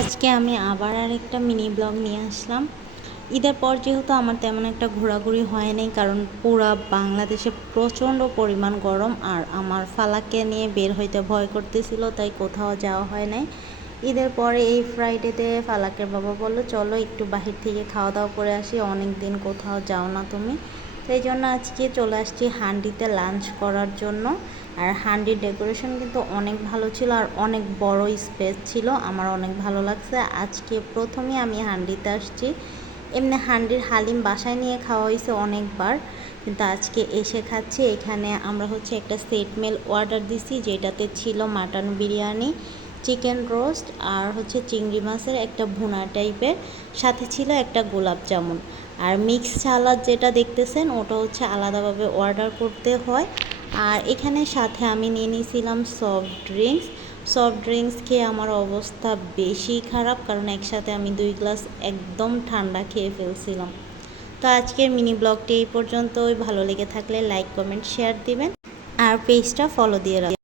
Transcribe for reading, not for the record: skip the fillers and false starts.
আজকে আমি আবার আরেকটা মিনি ব্লগ নিয়ে আসলাম। ঈদের পর যেহেতু আমার তেমন একটা ঘোরাঘুরি হয় নাই, কারণ পুরা বাংলাদেশে প্রচণ্ড পরিমাণ গরম আর আমার ফালাককে নিয়ে বের হইতে ভয় করতেছিল, তাই কোথাও যাওয়া হয় নাই। ঈদের পরে এই ফ্রাইডেতে ফালাকের বাবা বললো চলো একটু বাহির থেকে খাওয়া দাওয়া করে আসি, অনেক দিন কোথাও যাও না তুমি। সেই জন্য আজকে চলে আসছি হান্ডিতে লাঞ্চ করার জন্য। আর হান্ডির ডেকোরেশন কিন্তু অনেক ভালো ছিল আর অনেক বড় স্পেস ছিল, আমার অনেক ভালো লাগছে। আজকে প্রথমেই আমি হান্ডিতে আসছি। এমনি হান্ডির হালিম বাসায় নিয়ে খাওয়া হয়েছে অনেকবার, কিন্তু আজকে এসে খাচ্ছি। এখানে আমরা একটা সেট মেল অর্ডার দিছি, যেটাতে ছিল মাটন বিরিয়ানি, চিকেন রোস্ট আর চিংড়ি মাছের একটা ভুনা টাইপের, সাথে ছিল একটা গোলাপ জামুন। আর মিক্স সালাদ যেটা দেখতেছেন ওটা আলাদাভাবে অর্ডার করতে হয়। আর এখানে সাথে আমি নিয়ে নিয়েছিলাম সফট ড্রিঙ্কস খেয়ে আমার অবস্থা বেশি খারাপ, কারণ একসাথে আমি 2 গ্লাস একদম ঠান্ডা খেয়ে ফেলছিলাম। তো আজকের মিনি ব্লগটি এই পর্যন্তই। ভালো লেগে থাকলে লাইক কমেন্ট শেয়ার দিবেন আর পেজটা ফলো দিয়ে রাখবেন।